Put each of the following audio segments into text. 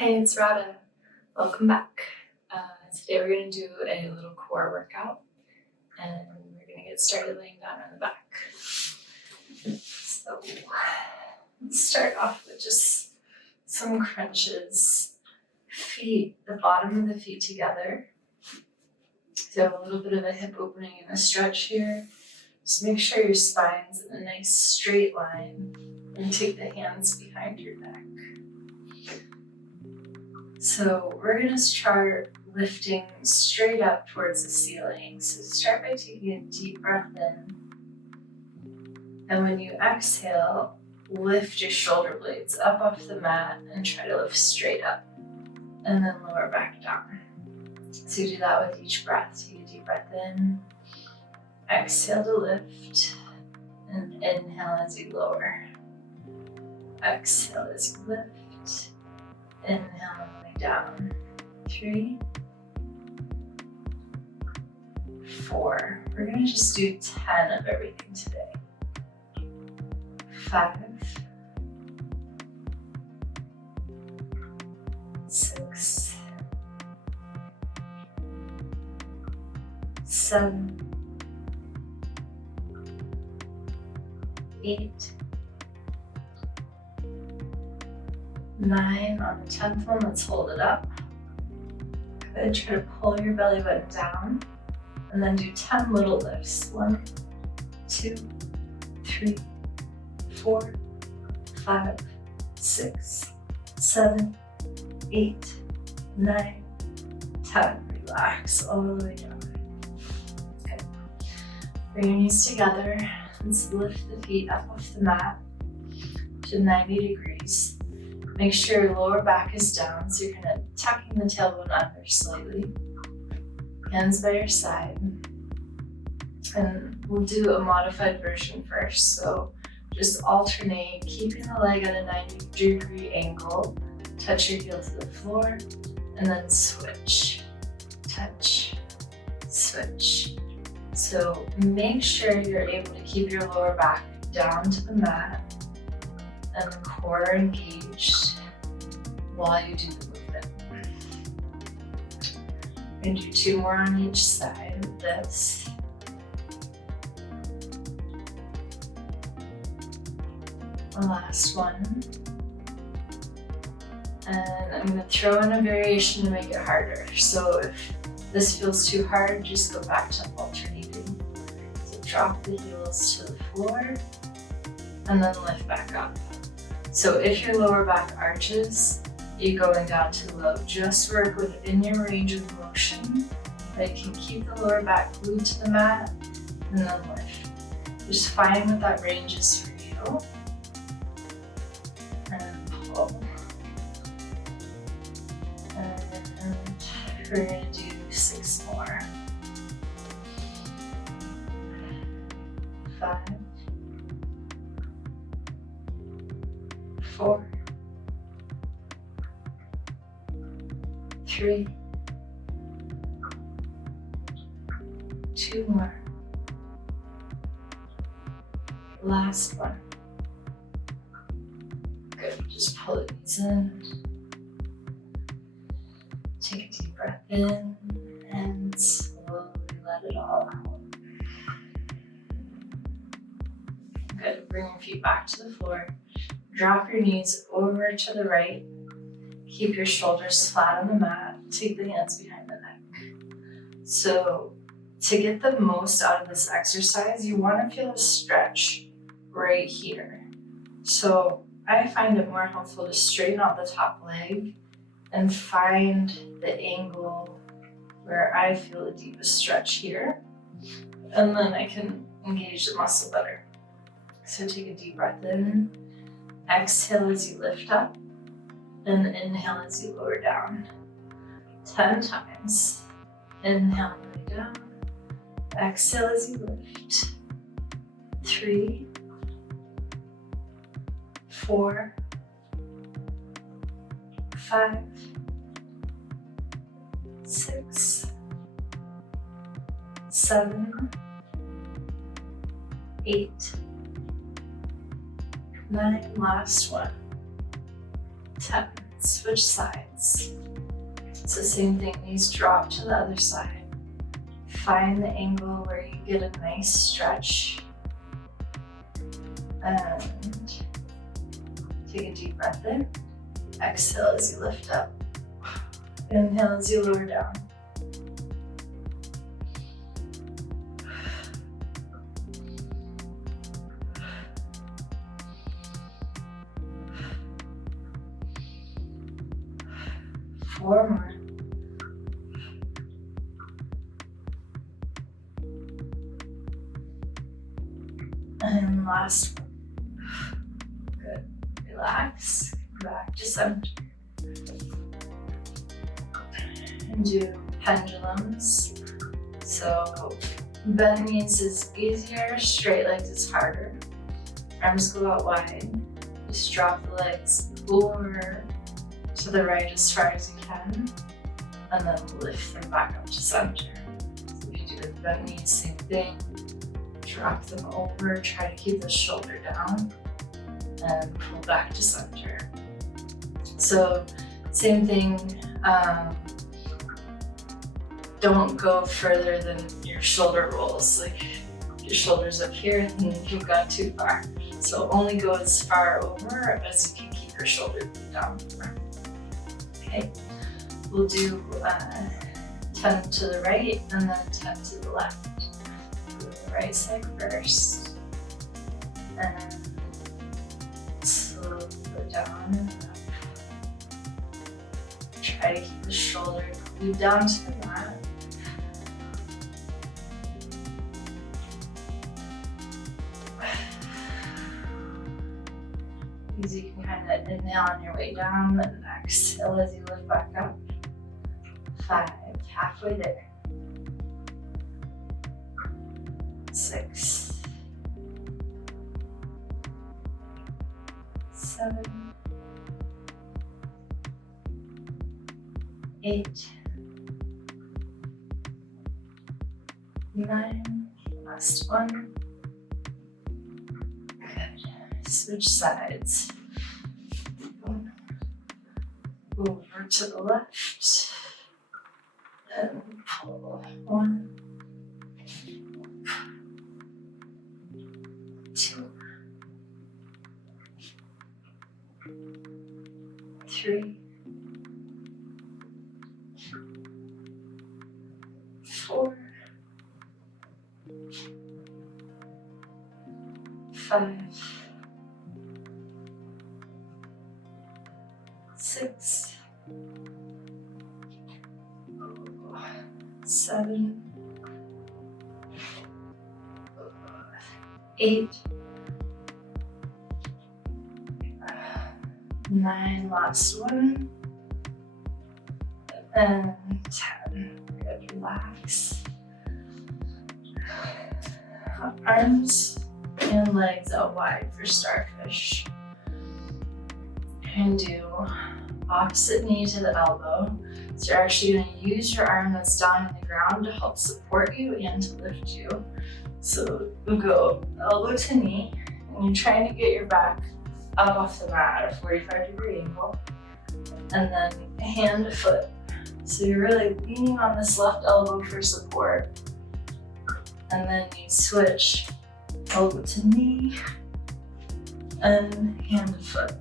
Hey, it's Rada. Welcome back. Today we're going to do a little core workout and we're going to get started laying down on the back. So let's start off with just some crunches. Feet, the bottom of the feet together. So have a little bit of a hip opening and a stretch here. Just make sure your spine's in a nice straight line and take the hands behind your neck. So we're going to start lifting straight up towards the ceiling. So start by taking a deep breath in. And when you exhale, lift your shoulder blades up off the mat and try to lift straight up. And then lower back down. So you do that with each breath. Take a deep breath in. Exhale to lift. And inhale as you lower. Exhale as you lift. Inhale all the way down. 3, 4. We're going to just do 10 of everything today. 5, 6, 7, 8, 9. On the 10th one, let's hold it up. Good. Try to pull your belly button down and then do 10 little lifts. 1, 2, 3, 4, 5, 6, 7, 8, 9, 10. Relax all the way down. Good. Bring your knees together. Let's lift the feet up off the mat to 90 degrees. Make sure your lower back is down, so you're kind of tucking the tailbone under slightly. Hands by your side. And we'll do a modified version first. So just alternate, keeping the leg at a 90-degree angle. Touch your heel to the floor, and then switch. Touch, switch. So make sure you're able to keep your lower back down to the mat and the core engaged while you do the movement. We're going to do 2 more on each side of this. The last one. And I'm going to throw in a variation to make it harder. So if this feels too hard, just go back to alternating. So drop the heels to the floor and then lift back up. So if your lower back arches, you're going down to low. Just work within your range of motion. That you can keep the lower back glued to the mat and then lift. Just find what that range is for you. And pull. And we're going to do 6 more. 5, 4, 3, 2 more. Last one. Good. Just pull the knees in. Take a deep breath in and slowly let it all out. Good. Bring your feet back to the floor. Drop your knees over to the right. Keep your shoulders flat on the mat. Take the hands behind the neck. So to get the most out of this exercise, you want to feel a stretch right here. So I find it more helpful to straighten out the top leg and find the angle where I feel the deepest stretch here. And then I can engage the muscle better. So take a deep breath in. Exhale as you lift up, and inhale as you lower down. 10 times. Inhale all the way down. Exhale as you lift. 3, 4, 5, 6, 7, 8, 9, last one. 10. switch sides. So same thing, knees drop to the other side. Find the angle where you get a nice stretch. And take a deep breath in. Exhale as you lift up. Inhale as you lower down. Four more. And last one. Good. Relax. Back to center. And do pendulums. So bent knees is easier, straight legs is harder. Arms go out wide. Just drop the legs over to the right as far as you can, and then lift them back up to center. So if you do with bent knees, same thing. Drop them over, try to keep the shoulder down, and pull back to center. So same thing, don't go further than your shoulder rolls. Like your shoulders up here and you've gone too far. So only go as far over as you can keep your shoulder down. Okay, we'll do 10 to the right and then 10 to the left. Go to the right side first, and slowly go down and up. Try to keep the shoulder glued down to the mat. You can kind of inhale on your way down and exhale as you lift back up. 5, halfway there. 6, 7, 8, 9, last one. Good. Switch sides. Over to the left and pull. 1, 2, 3, 4, 5, 6, 7, 8, 9, last one, and 10. Good, relax. Arms and legs out wide for Starfish. And do opposite knee to the elbow. So you're actually going to use your arm that's down on the ground to help support you and to lift you. So we'll go elbow to knee, and you're trying to get your back up off the mat at a 45-degree angle, and then hand to foot. So you're really leaning on this left elbow for support, and then you switch elbow to knee and hand to foot.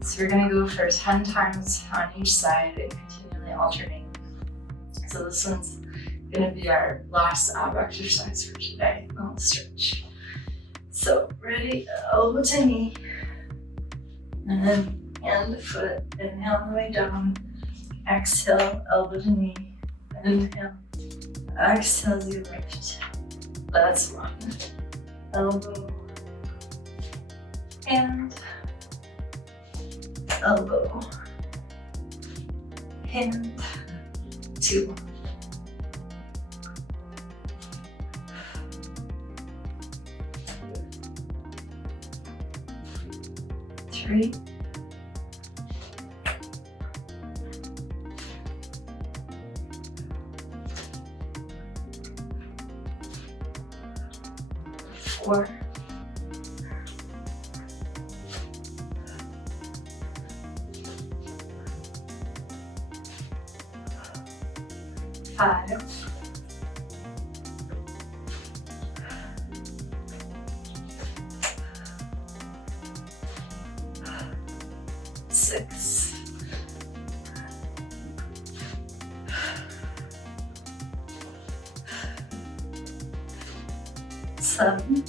So we're gonna go for 10 times on each side and continually alternate. So this one's gonna be our last ab exercise for today. I'll stretch. So ready, elbow to knee, and then hand to foot. Inhale on the way down. Exhale, elbow to knee. Inhale. Exhale as you lift. That's one. Elbow, hand, elbow, hand, 2. 3, 4, 5, 5, 6, 7,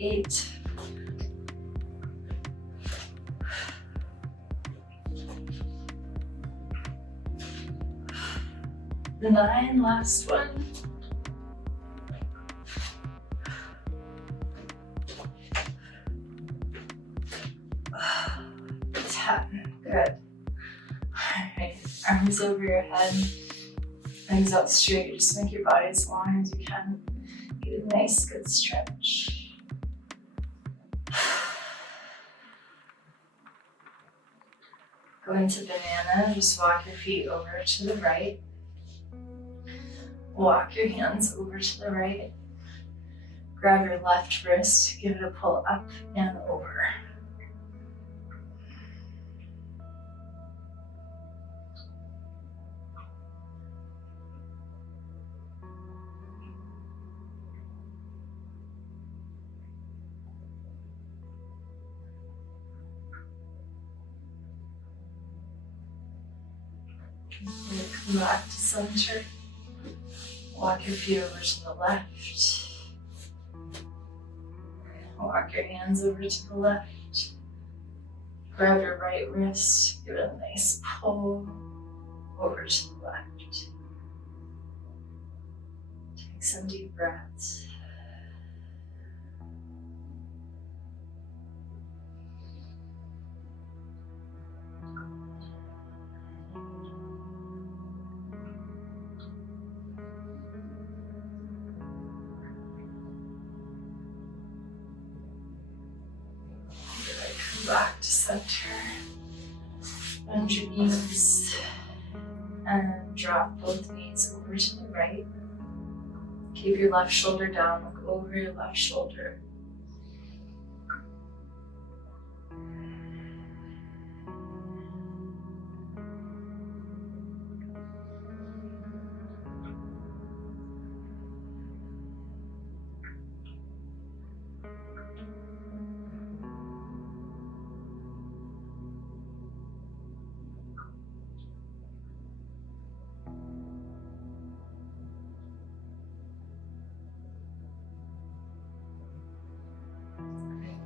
8, 9, last one. 10, good. Alright, arms over your head, legs out straight. Just make your body as long as you can. Get a nice, good stretch. Go into banana, just walk your feet over to the right. Walk your hands over to the right. Grab your left wrist, give it a pull up and over. Come back to center. Walk your feet over to the left. Walk your hands over to the left. Grab your right wrist, give it a nice pull over to the left. Take some deep breaths. Back to center. Bend your knees and drop both knees over to the right. Keep your left shoulder down, look over your left shoulder.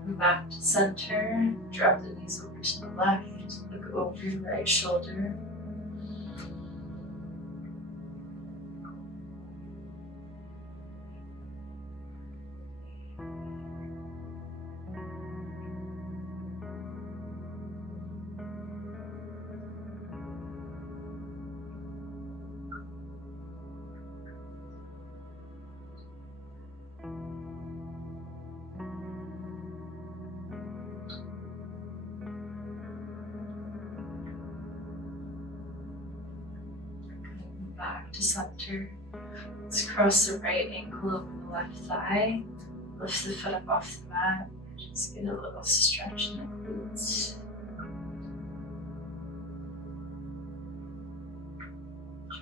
Come back to center, drop the knees over to the left, look over your right shoulder. Back to center. Let's cross the right ankle over the left thigh. Lift the foot up off the mat. Just get a little stretch in the glutes.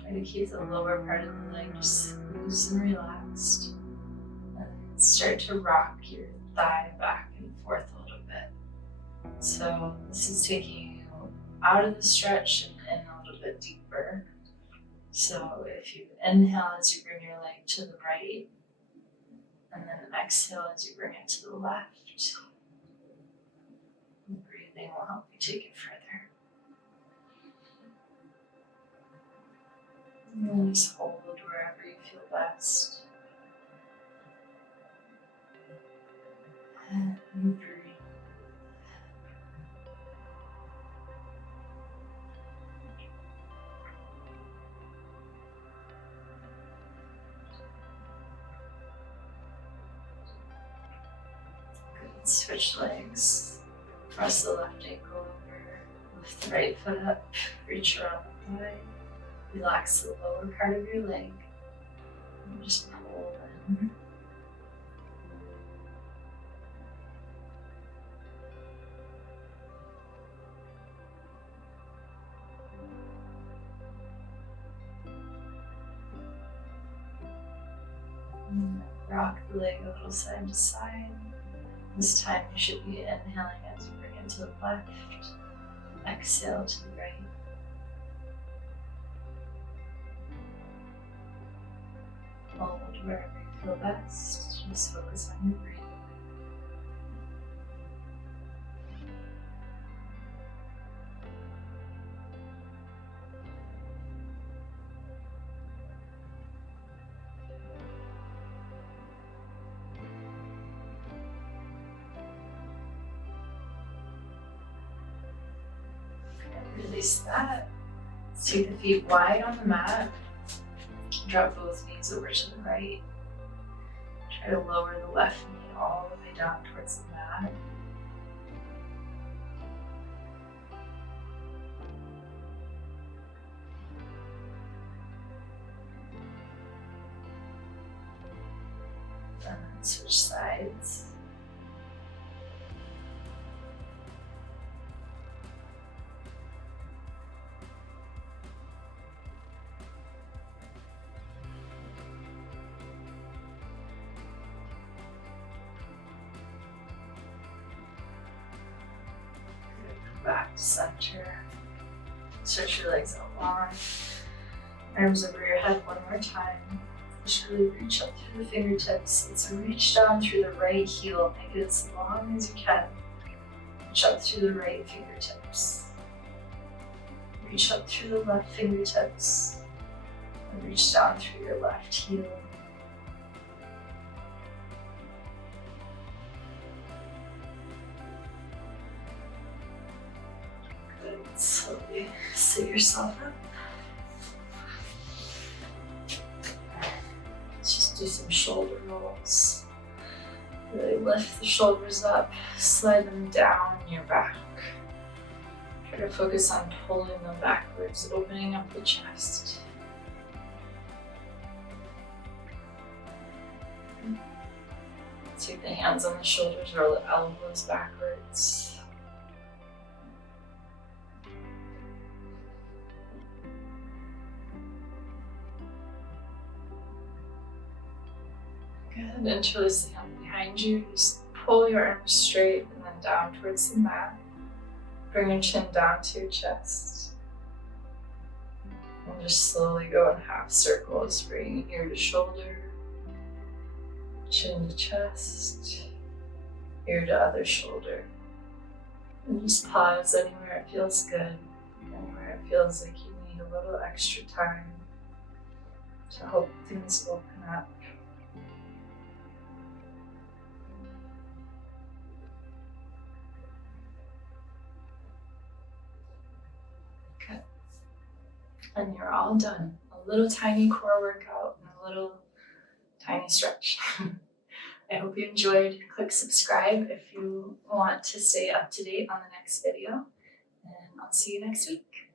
Try to keep the lower part of the leg just loose and relaxed. And start to rock your thigh back and forth a little bit. So this is taking you out of the stretch and in a little bit deeper. So if you inhale as you bring your leg to the right, and then exhale as you bring it to the left. Breathing will help you take it further. And just hold wherever you feel best. And breathe. Switch legs. Press the left ankle over. Lift the right foot up. Reach around the thigh. Relax the lower part of your leg. And just pull in. Rock the leg a little side to side. This time you should be inhaling as you bring it to the left. Exhale to the right. Hold wherever you feel best. Just focus on your breathing. Release that. Take the feet wide on the mat. Drop both knees over to the right. Try to lower the left knee all the way down towards the mat. And then switch sides. Back to center. Stretch your legs out long. Arms over your head one more time. Just really reach up through the fingertips. Let's reach down through the right heel. Make it as long as you can. Reach up through the right fingertips. Reach up through the left fingertips. And reach down through your left heel. Slowly sit yourself up. Let's just do some shoulder rolls. Really lift the shoulders up, slide them down your back. Try to focus on pulling them backwards, opening up the chest. Take the hands on the shoulders, roll the elbows backwards. Good. Interlace the hand behind you. Just pull your arms straight and then down towards the mat. Bring your chin down to your chest. And just slowly go in half circles, bringing ear to shoulder, chin to chest, ear to other shoulder. And just pause anywhere it feels good, anywhere it feels like you need a little extra time to help things open up. And you're all done. A little tiny core workout and a little tiny stretch. I hope you enjoyed. Click subscribe if you want to stay up to date on the next video. And I'll see you next week.